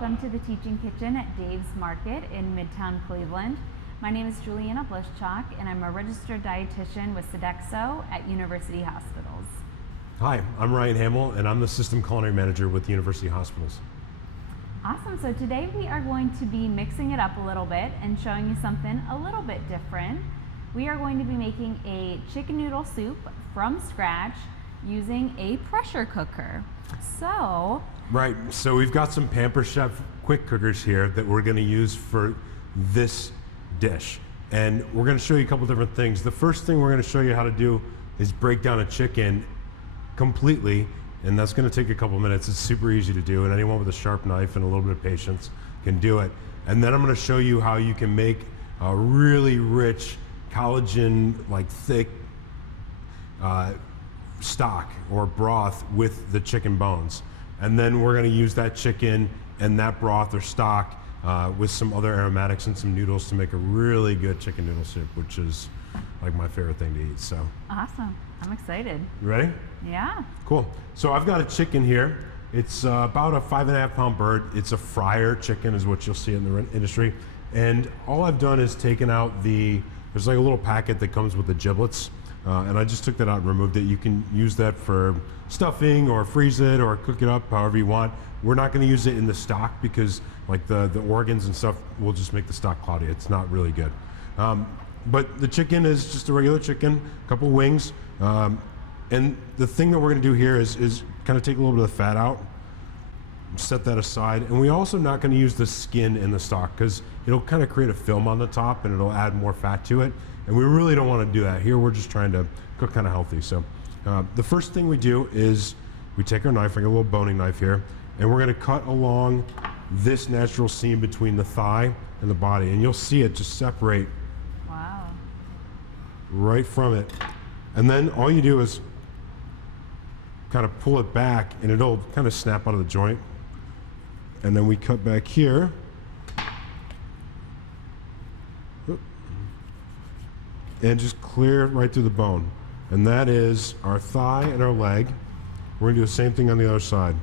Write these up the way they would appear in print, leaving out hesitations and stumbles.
welcome to the Teaching Kitchen at Dave's Market in Midtown Cleveland. My name is Juliana Blischak, and I'm a registered dietitian with Sodexo at University Hospitals. Hi, I'm Ryan Hamel, and I'm the System Culinary Manager with University Hospitals. Awesome, so today we are going to be mixing it up a little bit and showing you something a little bit different. We are going to be making a chicken noodle soup from scratch using a pressure cooker. Right, so we've got some Pamper Chef quick cookers here that we're going to use for this dish. And we're going to show you a couple different things. The first thing we're going to show you how to do is break down a chicken completely, and that's going to take a couple minutes. It's super easy to do, and anyone with a sharp knife and a little bit of patience can do it. And then I'm going to show you how you can make a really rich, collagen, like thick stock or broth with the chicken bones. And then we're going to use that chicken and that broth or stock with some other aromatics and some noodles to make a really good chicken noodle soup, which is like my favorite thing to eat. So Awesome, I'm excited. you ready? Yeah. Cool. So I've got a chicken here. It's about a 5.5 pound bird. It's a fryer chicken is what you'll see in the industry. And all I've done is taken out there's like a little packet that comes with the giblets. And I just took that out and removed it. You can use that for stuffing or freeze it or cook it up however you want. We're not going to use it in the stock because like the organs and stuff will just make the stock cloudy. It's not really good. But the chicken is just a regular chicken, a couple wings. And the thing that we're going to do here is kind of take a little bit of the fat out, set that aside. And we're also not going to use the skin in the stock because it'll kind of create a film on the top and it'll add more fat to it. And we really don't want to do that. Here we're just trying to cook kind of healthy. So the first thing we do is we take our knife, I got a little boning knife here, and we're going to cut along this natural seam between the thigh and the body. And you'll see it just separate right from it. And then all you do is kind of pull it back and it'll kind of snap out of the joint. And then we cut back here. And just clear right through the bone. And that is our thigh and our leg. We're gonna do the same thing on the other side.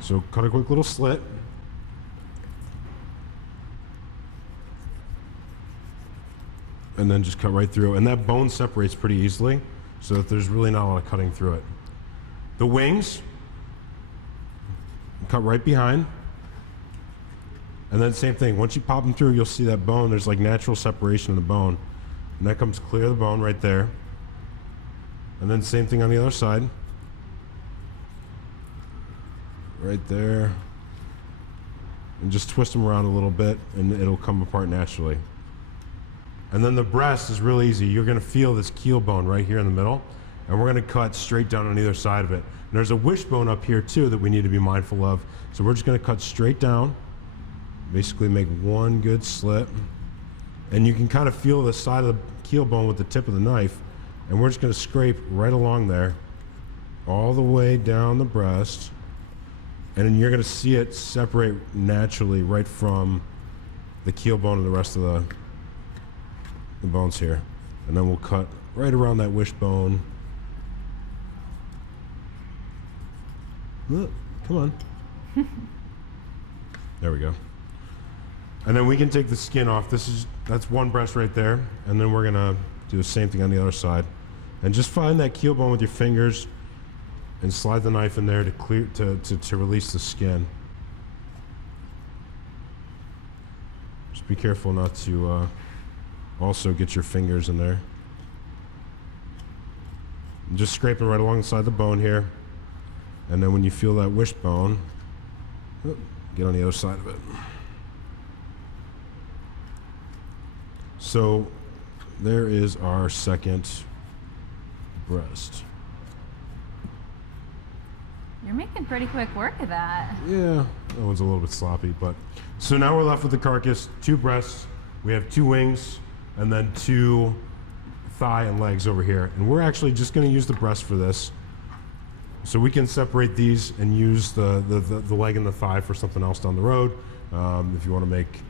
So cut a quick little slit. And then just cut right through. And that bone separates pretty easily so that there's really not a lot of cutting through it. The wings, cut right behind. And then same thing, once you pop them through, you'll see that bone, there's like natural separation of the bone. And that comes clear of the bone right there. And then same thing on the other side. Right there. And just twist them around a little bit and it'll come apart naturally. And then the breast is real easy. You're gonna feel this keel bone right here in the middle, and we're gonna cut straight down on either side of it. And there's a wishbone up here too that we need to be mindful of. So we're just gonna cut straight down, basically make one good slit. And you can kind of feel the side of the keel bone with the tip of the knife, and we're just gonna scrape right along there, all the way down the breast, and then you're gonna see it separate naturally right from the keel bone and the rest of the bones here. And then we'll cut right around that wishbone. Look, come on. There we go. And then we can take the skin off. That's one breast right there. And then we're gonna do the same thing on the other side. And just find that keel bone with your fingers and slide the knife in there to release the skin. Just be careful not to also get your fingers in there. And just scrape it right alongside the bone here. And then when you feel that wishbone, get on the other side of it. So there is our second breast. You're making pretty quick work of that. Yeah, that one's a little bit sloppy, but. So now we're left with the carcass, 2 breasts, we have 2 wings, and then 2 thigh and legs over here. And we're actually just gonna use the breast for this. So we can separate these and use the leg and the thigh for something else down the road. If you wanna make,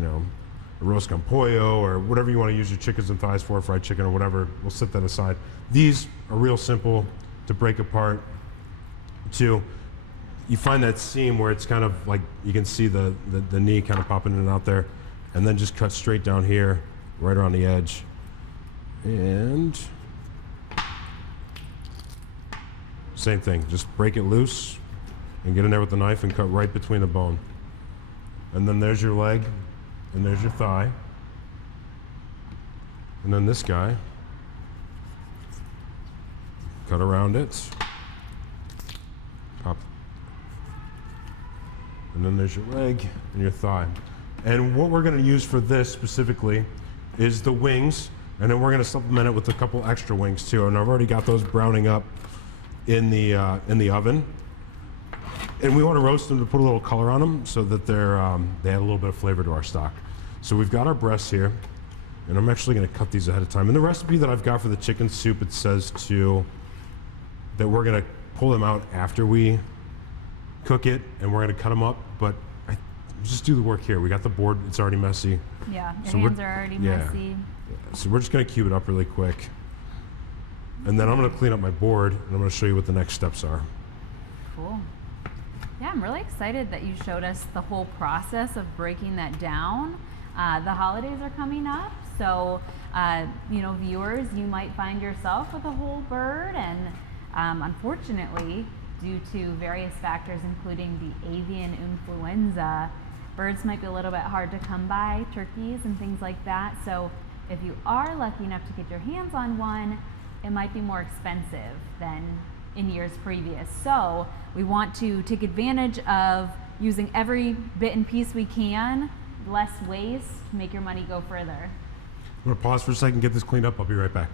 a roast con pollo or whatever you wanna use your chickens and thighs for, fried chicken or whatever, we'll set that aside. These are real simple to break apart too. you find that seam where it's kind of like, you can see the knee kind of popping in and out there, and then just cut straight down here, right around the edge. And same thing, just break it loose and get in there with the knife and cut right between the bone. And then there's your leg, and there's your thigh. And then this guy, cut around it, pop. And then there's your leg and your thigh. And what we're gonna use for this specifically is the wings, and then we're gonna supplement it with a couple extra wings too. And I've already got those browning up in the oven. And we want to roast them to put a little color on them so that they add a little bit of flavor to our stock. So we've got our breasts here, and I'm actually going to cut these ahead of time. In the recipe that I've got for the chicken soup, it says that we're going to pull them out after we cook it, and we're going to cut them up. But just do the work here. We got the board; it's already messy. Yeah, your hands are already messy. So we're just going to cube it up really quick, and then I'm going to clean up my board, and I'm going to show you what the next steps are. Cool. Yeah, I'm really excited that you showed us the whole process of breaking that down. The holidays are coming up, so viewers, you might find yourself with a whole bird, and unfortunately, due to various factors, including the avian influenza, birds might be a little bit hard to come by, turkeys and things like that. So if you are lucky enough to get your hands on one, it might be more expensive than in years previous. So we want to take advantage of using every bit and piece we can, less waste, to make your money go further. I'm gonna pause for a second, get this cleaned up. I'll be right back.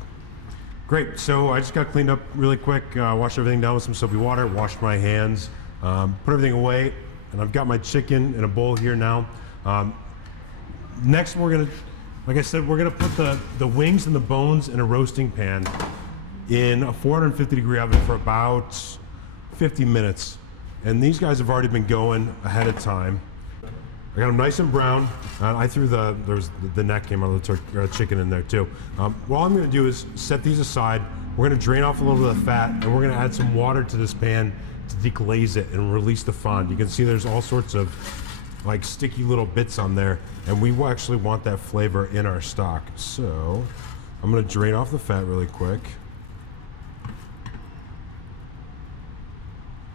Great, so I just got cleaned up really quick, washed everything down with some soapy water, washed my hands, put everything away, and I've got my chicken in a bowl here now. Next we're gonna, like I said, we're gonna put the wings and the bones in a roasting pan in a 450-degree oven for about 50 minutes. And these guys have already been going ahead of time. I got them nice and brown. I threw the neck came out of the chicken in there too. What I'm gonna do is set these aside. We're gonna drain off a little bit of fat, and we're gonna add some water to this pan to deglaze it and release the fond. You can see there's all sorts of like sticky little bits on there, and we actually want that flavor in our stock. So I'm gonna drain off the fat really quick,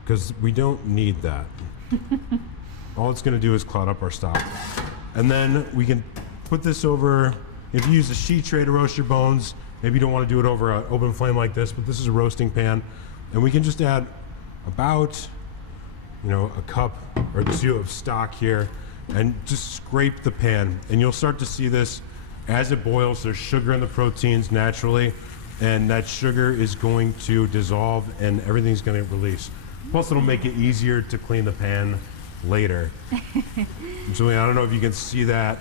because we don't need that. All it's going to do is cloud up our stock. And then we can put this over, if you use a sheet tray to roast your bones, maybe you don't want to do it over an open flame like this, but this is a roasting pan. And we can just add about, a cup or two of stock here, and just scrape the pan. And you'll start to see this as it boils. There's sugar in the proteins naturally, and that sugar is going to dissolve and everything's going to release. Plus, it'll make it easier to clean the pan later. Julie, I don't know if you can see that.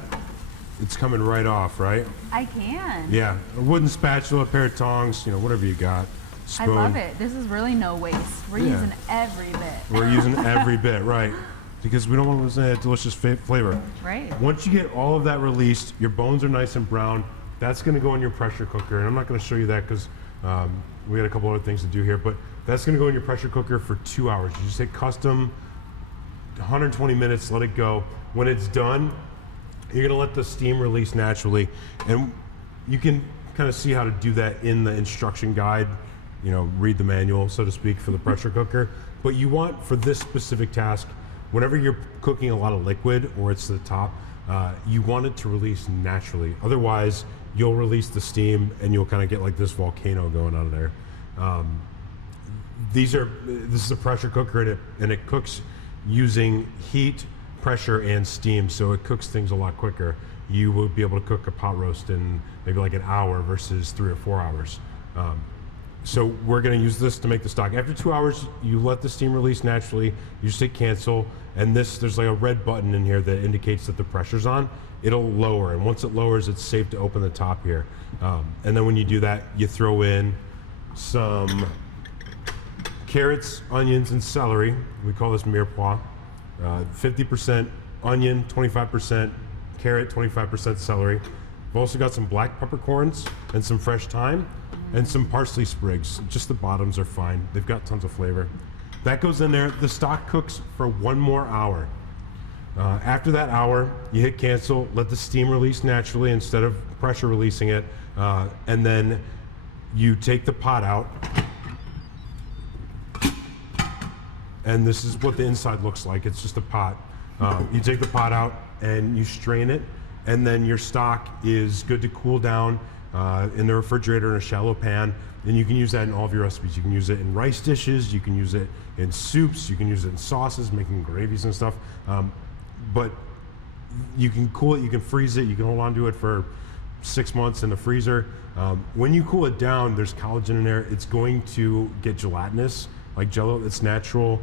It's coming right off, right? I can. Yeah, a wooden spatula, a pair of tongs, whatever you got. Spoon. I love it. This is really no waste. We're using every bit. We're using every bit, right? Because we don't want to lose that delicious flavor. Right. Once you get all of that released, your bones are nice and brown. That's going to go in your pressure cooker, and I'm not going to show you that because we got a couple other things to do here, but that's going to go in your pressure cooker for 2 hours. You just hit custom, 120 minutes, let it go. When it's done, you're going to let the steam release naturally, and you can kind of see how to do that in the instruction guide, read the manual, so to speak, for the pressure cooker. But you want, for this specific task, whenever you're cooking a lot of liquid or it's the top, you want it to release naturally. Otherwise, you'll release the steam and you'll kind of get like this volcano going out of there. This is a pressure cooker, and it cooks using heat, pressure, and steam, so it cooks things a lot quicker. You will be able to cook a pot roast in maybe like an hour versus 3 or 4 hours. So we're going to use this to make the stock. After 2 hours, you let the steam release naturally. You just hit cancel, and there's like a red button in here that indicates that the pressure's on. It'll lower, and once it lowers, it's safe to open the top here. And then when you do that, you throw in some carrots, onions, and celery. We call this mirepoix. 50% onion, 25% carrot, 25% celery. We've also got some black peppercorns and some fresh thyme and some parsley sprigs. Just the bottoms are fine. They've got tons of flavor. That goes in there. The stock cooks for 1 more hour. After that hour, you hit cancel, let the steam release naturally instead of pressure releasing it, and then you take the pot out. And this is what the inside looks like. It's just a pot. You take the pot out and you strain it, and then your stock is good to cool down in the refrigerator in a shallow pan. And you can use that in all of your recipes. You can use it in rice dishes, you can use it in soups, you can use it in sauces, making gravies and stuff. But you can cool it, you can freeze it, you can hold on to it for 6 months in the freezer. When you cool it down, there's collagen in there. It's going to get gelatinous, like Jell-O. It's natural.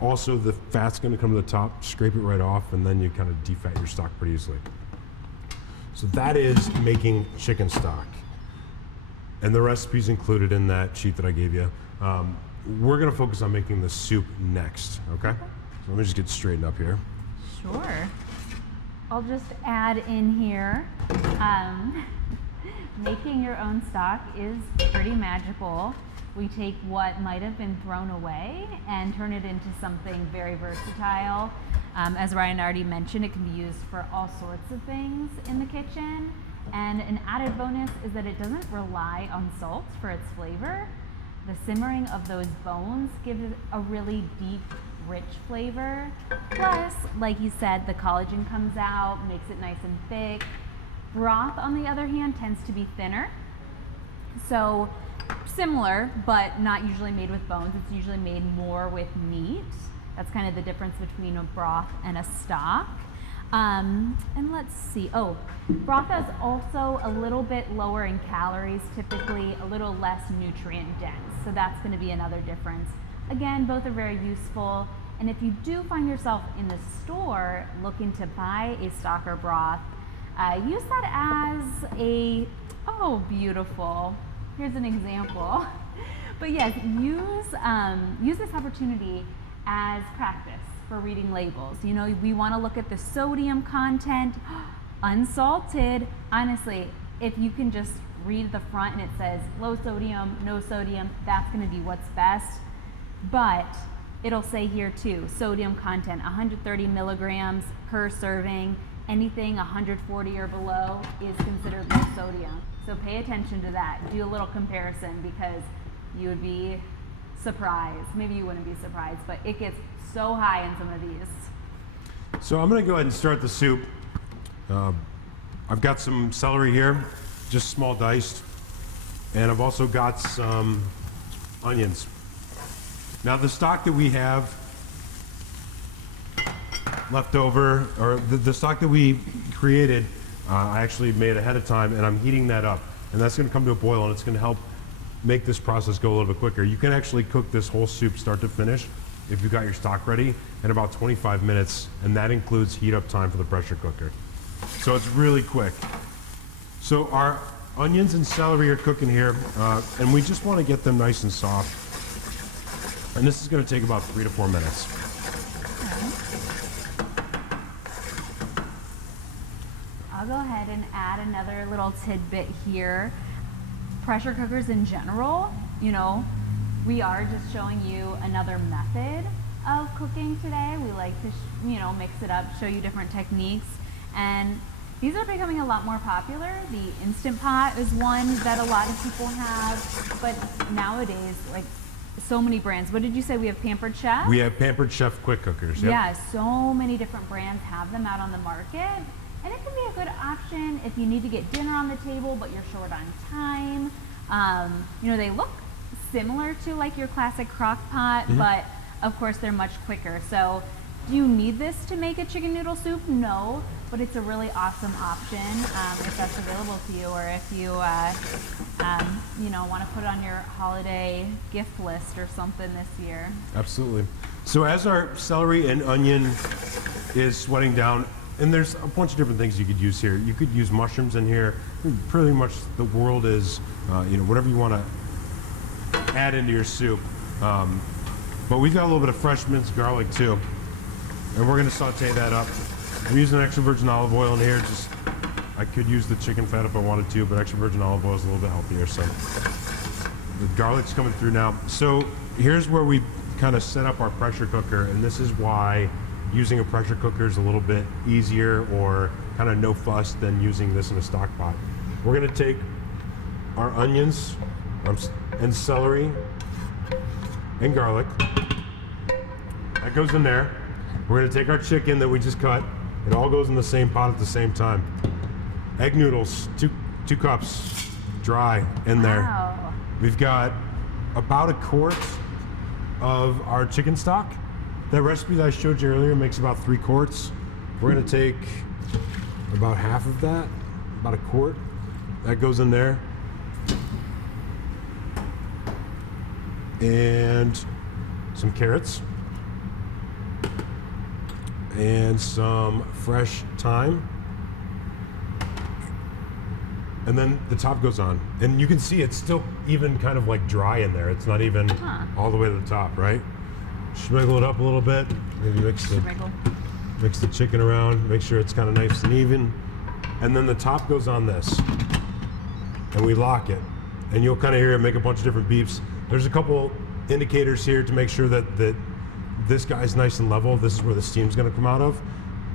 Also, the fat's going to come to the top. Scrape it right off, and then you kind of defat your stock pretty easily. So that is making chicken stock, and the recipe's included in that sheet that I gave you. We're going to focus on making the soup next. Okay? So let me just get straightened up here. Sure. I'll just add in here, making your own stock is pretty magical. We take what might have been thrown away and turn it into something very versatile. As Ryan already mentioned, it can be used for all sorts of things in the kitchen. And an added bonus is that it doesn't rely on salt for its flavor. The simmering of those bones gives it a really deep, rich flavor. Plus, like you said, the collagen comes out, makes it nice and thick. Broth, on the other hand, tends to be thinner. So similar, but not usually made with bones. It's usually made more with meat. That's kind of the difference between a broth and a stock. And let's see. Oh, broth is also a little bit lower in calories, typically a little less nutrient dense. So that's going to be another difference. Again, both are very useful. And if you do find yourself in the store looking to buy a stock or broth, use that as a, oh, beautiful. Here's an example. But yes, use this opportunity as practice for reading labels. You know, we want to look at the sodium content, unsalted. Honestly, if you can just read the front and it says low sodium, no sodium, that's going to be what's best. But it'll say here too, sodium content, 130 milligrams per serving. Anything 140 or below is considered low sodium. So pay attention to that. Do a little comparison because you would be surprised. Maybe you wouldn't be surprised, but it gets so high in some of these. So I'm going to go ahead and start the soup. I've got some celery here, just small diced, and I've also got some onions. Now the stock that we have left over, or the stock that we created, I actually made ahead of time, and I'm heating that up. And that's going to come to a boil, and it's going to help make this process go a little bit quicker. You can actually cook this whole soup start to finish if you've got your stock ready in about 25 minutes, and that includes heat up time for the pressure cooker. So it's really quick. So our onions and celery are cooking here, and we just want to get them nice and soft. And this is going to take about 3 to 4 minutes. I'll go ahead and add another little tidbit here. Pressure cookers in general, you know, we are just showing you another method of cooking today. We like to, mix it up, show you different techniques. And these are becoming a lot more popular. The Instapot is one that a lot of people have, but nowadays, like so many brands. What did you say? We have Pampered Chef? We have Pampered Chef quick cookers. Yep. Yeah, so many different brands have them out on the market. And it can be a good option if you need to get dinner on the table, but you're short on time. They look similar to like your classic crock pot, but of course they're much quicker. So do you need this to make a chicken noodle soup? No, but it's a really awesome option if that's available to you, or if you, want to put it on your holiday gift list or something this year. Absolutely. So as our celery and onion is sweating down, and there's a bunch of different things you could use here. You could use mushrooms in here. Pretty much the world is, whatever you want to add into your soup. But we've got a little bit of fresh minced garlic too. And we're going to saute that up. I'm using extra virgin olive oil in here. I could use the chicken fat if I wanted to, but extra virgin olive oil is a little bit healthier. So the garlic's coming through now. So here's where we kind of set up our pressure cooker, and this is why using a pressure cooker is a little bit easier or kind of no fuss than using this in a stock pot. We're gonna take our onions and celery and garlic. That goes in there. We're gonna take our chicken that we just cut. It all goes in the same pot at the same time. Egg noodles, two cups, dry in there. Wow. We've got about a quart of our chicken stock. That recipe that I showed you earlier makes about 3 quarts. We're gonna take about half of that, about a quart. That goes in there. And some carrots. And some fresh thyme. And then the top goes on. And you can see it's still even kind of like dry in there. It's not even all the way to the top, right? Schmiggle it up a little bit. Maybe mix the chicken around. Make sure it's kind of nice and even. And then the top goes on this. And we lock it. And you'll kind of hear it make a bunch of different beeps. There's a couple indicators here to make sure that this guy's nice and level. This is where the steam's gonna come out of.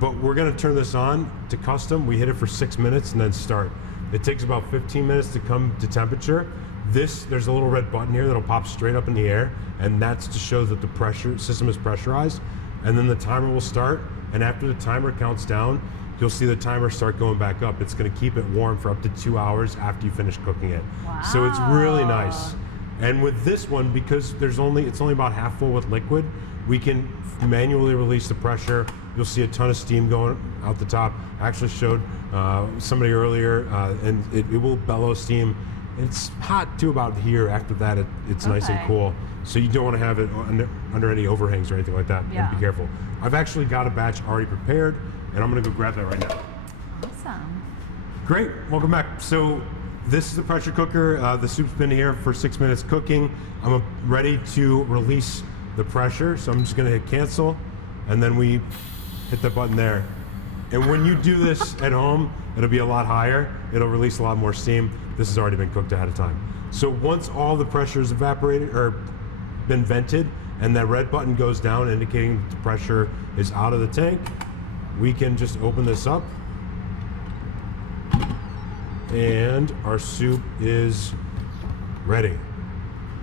But we're gonna turn this on to custom. We hit it for 6 minutes and then start. It takes about 15 minutes to come to temperature. There's a little red button here that'll pop straight up in the air, and that's to show that the pressure system is pressurized. And then the timer will start, and after the timer counts down, you'll see the timer start going back up. It's gonna keep it warm for up to 2 hours after you finish cooking it. Wow. So it's really nice. And with this one, because it's only about half full with liquid, we can manually release the pressure. You'll see a ton of steam going out the top. I actually showed somebody earlier, and it will bellow steam. It's hot to about here. After that, it's nice and cool. So you don't want to have it under any overhangs or anything like that. Yeah. And be careful. I've actually got a batch already prepared, and I'm gonna go grab that right now. Awesome. Great, welcome back. So this is the pressure cooker. The soup's been here for 6 minutes cooking. I'm ready to release the pressure, so I'm just gonna hit cancel, and then we hit the button there. And when you do this at home, it'll be a lot higher. It'll release a lot more steam. This has already been cooked ahead of time. So once all the pressure is evaporated or been vented, and that red button goes down indicating that the pressure is out of the tank, we can just open this up, and our soup is ready.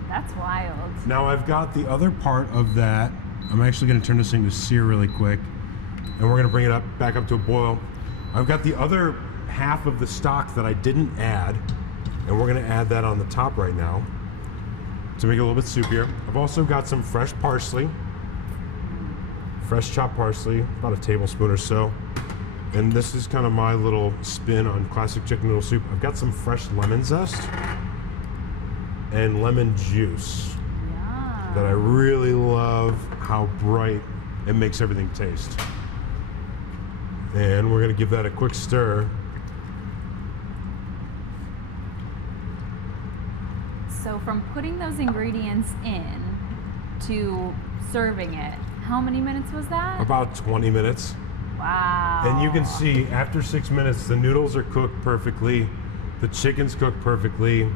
That's wild. Now I've got the other part of that. I'm actually gonna turn this thing to sear really quick, and we're gonna bring it back up to a boil. I've got the other half of the stock that I didn't add, and we're gonna add that on the top right now to make it a little bit soupier. I've also got some fresh parsley, fresh chopped parsley, about a tablespoon or so. And this is kind of my little spin on classic chicken noodle soup. I've got some fresh lemon zest and lemon juice that I really love how bright it makes everything taste. And we're gonna give that a quick stir. So from putting those ingredients in to serving it, how many minutes was that? About 20 minutes. Wow. And you can see after 6 minutes, the noodles are cooked perfectly, the chicken's cooked perfectly.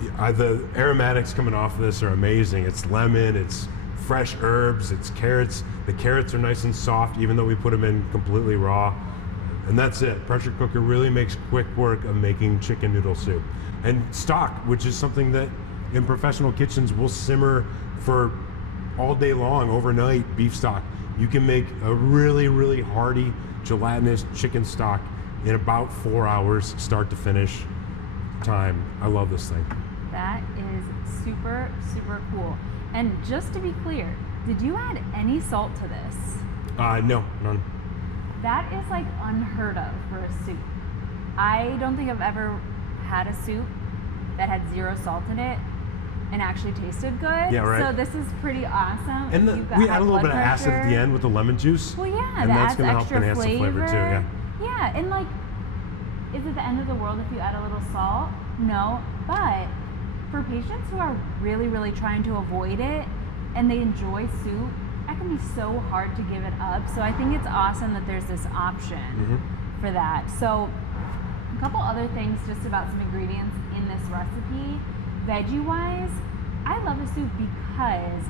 The aromatics coming off of this are amazing. It's lemon, it's fresh herbs, it's carrots. The carrots are nice and soft, even though we put them in completely raw. And that's it. Pressure cooker really makes quick work of making chicken noodle soup. And stock, which is something that in professional kitchens will simmer for all day long, overnight, beef stock. You can make a really, really hearty, gelatinous chicken stock in about 4 hours, start to finish time. I love this thing. That is super, super cool. And just to be clear, did you add any salt to this? No, none. That is like unheard of for a soup. I don't think I've ever had a soup that had 0 salt in it and actually tasted good. Yeah, right. So this is pretty awesome. And If you've got we high add a little blood bit of acid at the pressure- end with the lemon juice. Well, yeah, and that that's adds gonna help extra enhance the flavor too, yeah. Yeah, and like, is it the end of the world if you add a little salt? No, but for patients who are really, really trying to avoid it and they enjoy soup, that can be so hard to give it up. So I think it's awesome that there's this option for that. So a couple other things just about some ingredients in this recipe. Veggie wise, I love a soup because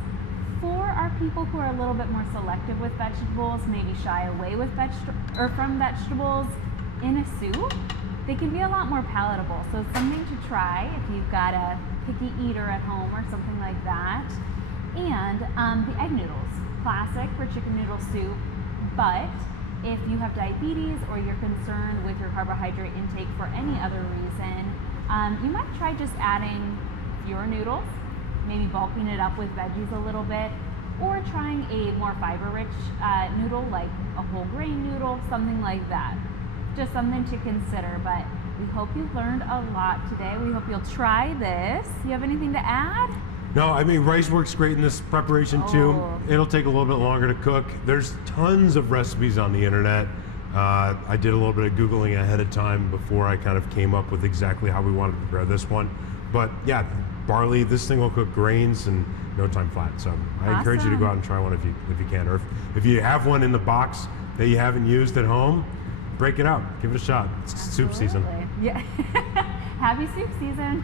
for our people who are a little bit more selective with vegetables, maybe shy away with from vegetables in a soup, they can be a lot more palatable. So it's something to try if you've got a picky eater at home or something like that. And the egg noodles, classic for chicken noodle soup, but if you have diabetes or you're concerned with your carbohydrate intake for any other reason, you might try just adding fewer noodles, maybe bulking it up with veggies a little bit, or trying a more fiber-rich noodle like a whole grain noodle, something like that. Just something to consider, but we hope you've learned a lot today. We hope you'll try this. You have anything to add? No, I mean, rice works great in this preparation too. It'll take a little bit longer to cook. There's tons of recipes on the internet. I did a little bit of Googling ahead of time before I kind of came up with exactly how we wanted to prepare this one. But yeah, barley, this thing will cook grains in no time flat. So I encourage you to go out and try one if you can. Or if you have one in the box that you haven't used at home, break it out, give it a shot. It's soup season. Yeah. Happy soup season.